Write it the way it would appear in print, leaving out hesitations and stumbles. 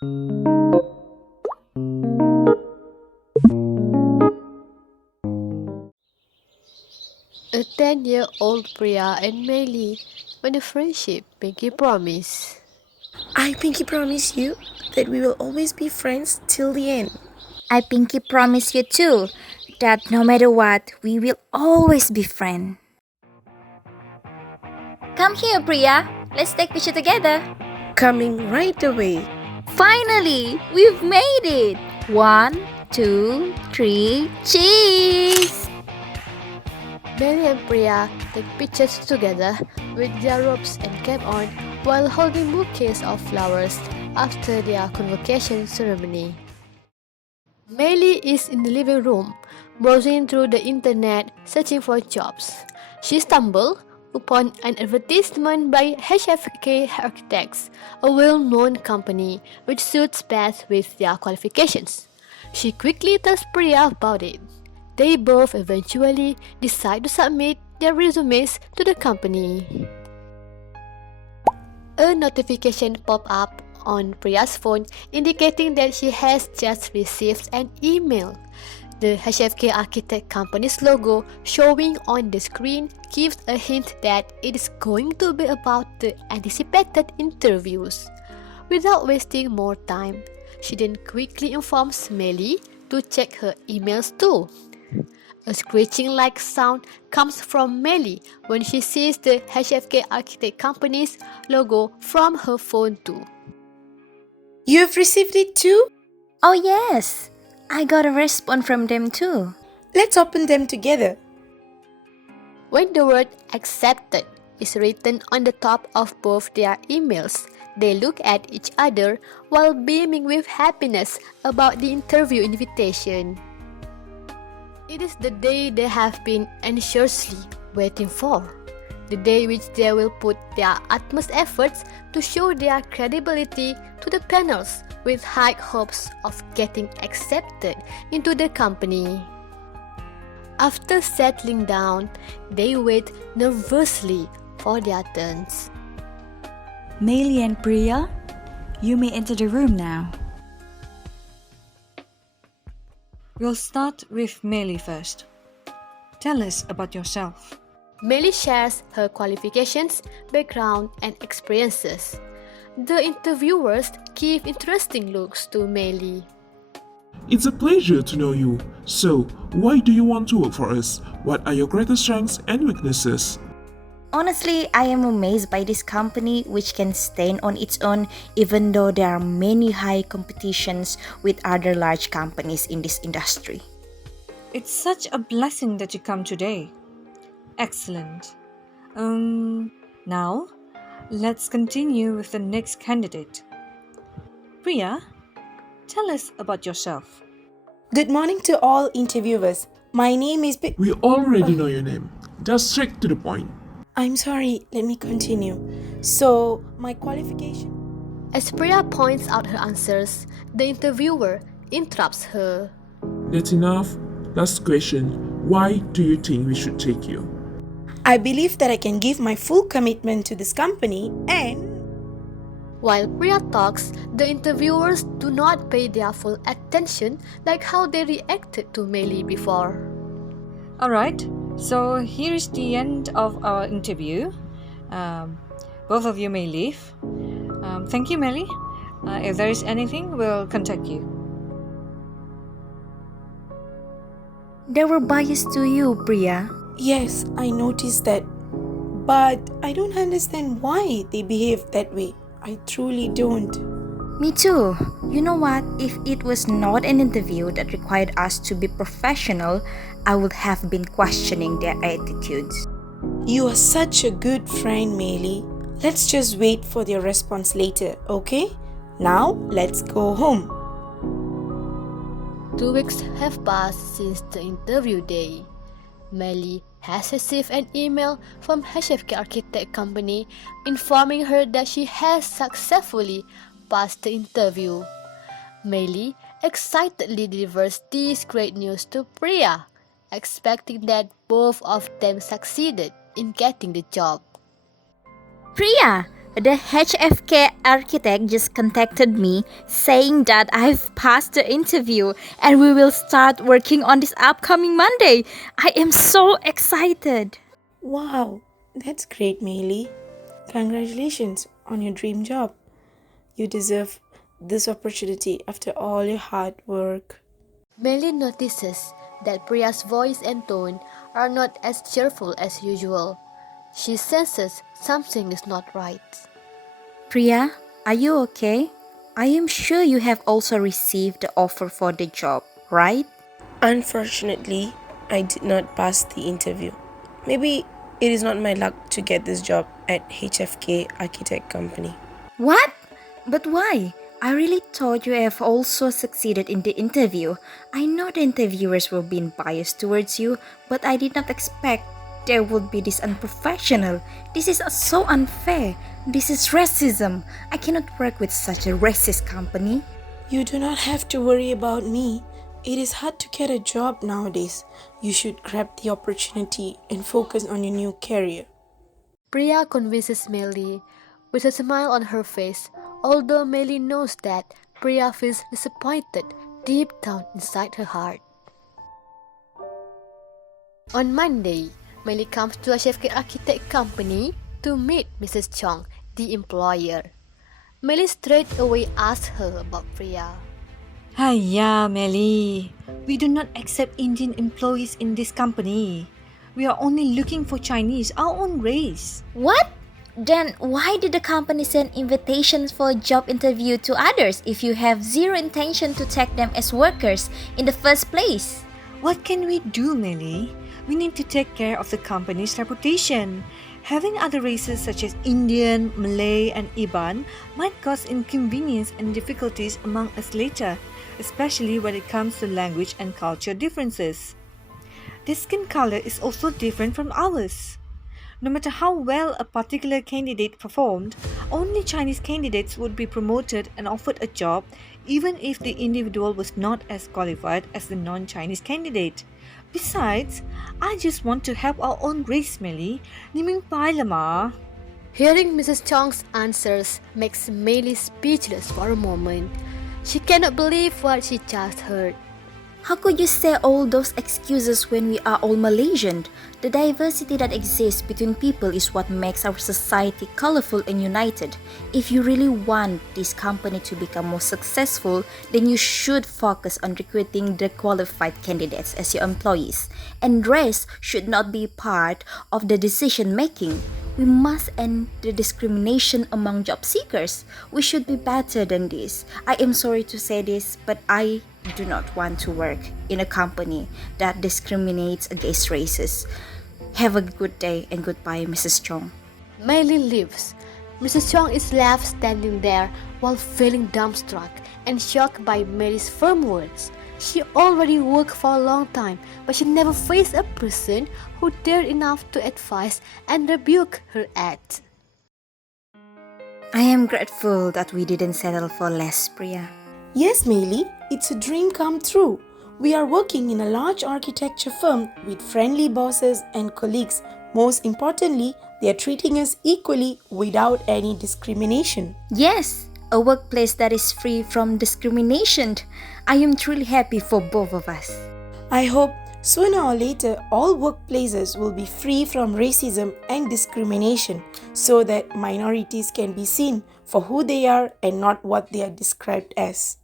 A 10-year-old Priya and Mei Li made a friendship pinky promise. I pinky promise you that we will always be friends till the end. I pinky promise you too that no matter what, we will always be friends. Come here, Priya. Let's take picture together. Coming right away. Finally, we've made it. 1, 2, 3, cheese! Mei Li and Priya take pictures together with their robes and cap on while holding bouquets of flowers after their convocation ceremony. Mei Li is in the living room, browsing through the internet searching for jobs. She stumbled upon an advertisement by HFK Architects, a well-known company which suits best with their qualifications. She quickly tells Priya about it. They both eventually decide to submit their resumes to the company. A notification popped up on Priya's phone indicating that she has just received an email. The HFK Architect company's logo showing on the screen gives a hint that it is going to be about the anticipated interviews. Without wasting more time, she then quickly informs Mei Li to check her emails too. A screeching-like sound comes from Mei Li when she sees the HFK Architect company's logo from her phone too. You have received it too? Oh yes, I got a response from them too. Let's open them together. When the word accepted is written on the top of both their emails, they look at each other while beaming with happiness about the interview invitation. It is the day they have been anxiously waiting for, the day which they will put their utmost efforts to show their credibility to the panels with high hopes of getting accepted into the company. After settling down, they wait nervously for their turns. Mei Li and Priya, you may enter the room now. We'll start with Mei Li first. Tell us about yourself. Mei Li shares her qualifications, background, and experiences. The interviewers give interesting looks to Mei Li. It's a pleasure to know you. So, why do you want to work for us? What are your greatest strengths and weaknesses? Honestly, I am amazed by this company which can stand on its own even though there are many high competitions with other large companies in this industry. It's such a blessing that you come today. Excellent. Now, let's continue with the next candidate. Priya, tell us about yourself. Good morning to all interviewers. My name is We already know your name. Just straight to the point. I'm sorry, let me continue. So, my qualification... As Priya points out her answers, the interviewer interrupts her. That's enough. Last question. Why do you think we should take you? I believe that I can give my full commitment to this company and... While Priya talks, the interviewers do not pay their full attention like how they reacted to Mei Li before. Alright, so here is the end of our interview. Both of you may leave. Thank you, Mei Li. If there is anything, we'll contact you. They were biased to you, Priya. Yes, I noticed that. But I don't understand why they behave that way. I truly don't. Me too. You know what? If it was not an interview that required us to be professional, I would have been questioning their attitudes. You are such a good friend, Mei Li. Let's just wait for their response later, okay? Now, let's go home. 2 weeks have passed since the interview day. Mei Li has received an email from HFK Architect Company informing her that she has successfully passed the interview. Mei Li excitedly delivers this great news to Priya, expecting that both of them succeeded in getting the job. Priya, The HFK architect just contacted me saying that I've passed the interview and we will start working on this upcoming Monday. I am so excited. Wow, that's great, Mei Li. Congratulations on your dream job. You deserve this opportunity after all your hard work. Mei Li notices that Priya's voice and tone are not as cheerful as usual. She senses something is not right. Priya, are you okay? I am sure you have also received the offer for the job, right? Unfortunately, I did not pass the interview. Maybe it is not my luck to get this job at HFK Architect Company. What? But why? I really thought you have also succeeded in the interview. I know the interviewers were being biased towards you, but I did not expect there would be this unprofessional. This is so unfair. This is racism. I cannot work with such a racist company. You do not have to worry about me. It is hard to get a job nowadays. You should grab the opportunity and focus on your new career. Priya convinces Mei Li with a smile on her face, although Mei Li knows that Priya feels disappointed deep down inside her heart. On Monday, Mei Li comes to a HFK Architect Company to meet Mrs. Chong, the employer. Mei Li straight away asks her about Priya. Hiya, Mei Li. We do not accept Indian employees in this company. We are only looking for Chinese, our own race. What? Then why did the company send invitations for a job interview to others if you have zero intention to take them as workers in the first place? What can we do, Mei Li? We need to take care of the company's reputation. Having other races such as Indian, Malay, and Iban might cause inconvenience and difficulties among us later, especially when it comes to language and culture differences. Their skin color is also different from ours. No matter how well a particular candidate performed, only Chinese candidates would be promoted and offered a job even if the individual was not as qualified as the non-Chinese candidate. Besides, I just want to help our own race, Mei Li. 你明白了吗? Hearing Mrs. Chong's answers makes Mei Li speechless for a moment. She cannot believe what she just heard. How could you say all those excuses when we are all Malaysian? The diversity that exists between people is what makes our society colorful and united. If you really want this company to become more successful, then you should focus on recruiting the qualified candidates as your employees. And race should not be part of the decision making. We must end the discrimination among job seekers. We should be better than this. I am sorry to say this, but I do not want to work in a company that discriminates against races. Have a good day and goodbye, Mrs. Chong. Mei Li leaves. Mrs. Chong is left standing there while feeling dumbstruck and shocked by Mei Li's firm words. She already worked for a long time, but she never faced a person who dared enough to advise and rebuke her act. I am grateful that we didn't settle for less, Priya. Yes, Mei Li, it's a dream come true. We are working in a large architecture firm with friendly bosses and colleagues. Most importantly, they are treating us equally without any discrimination. Yes, a workplace that is free from discrimination. I am truly happy for both of us. I hope sooner or later all workplaces will be free from racism and discrimination so that minorities can be seen for who they are and not what they are described as.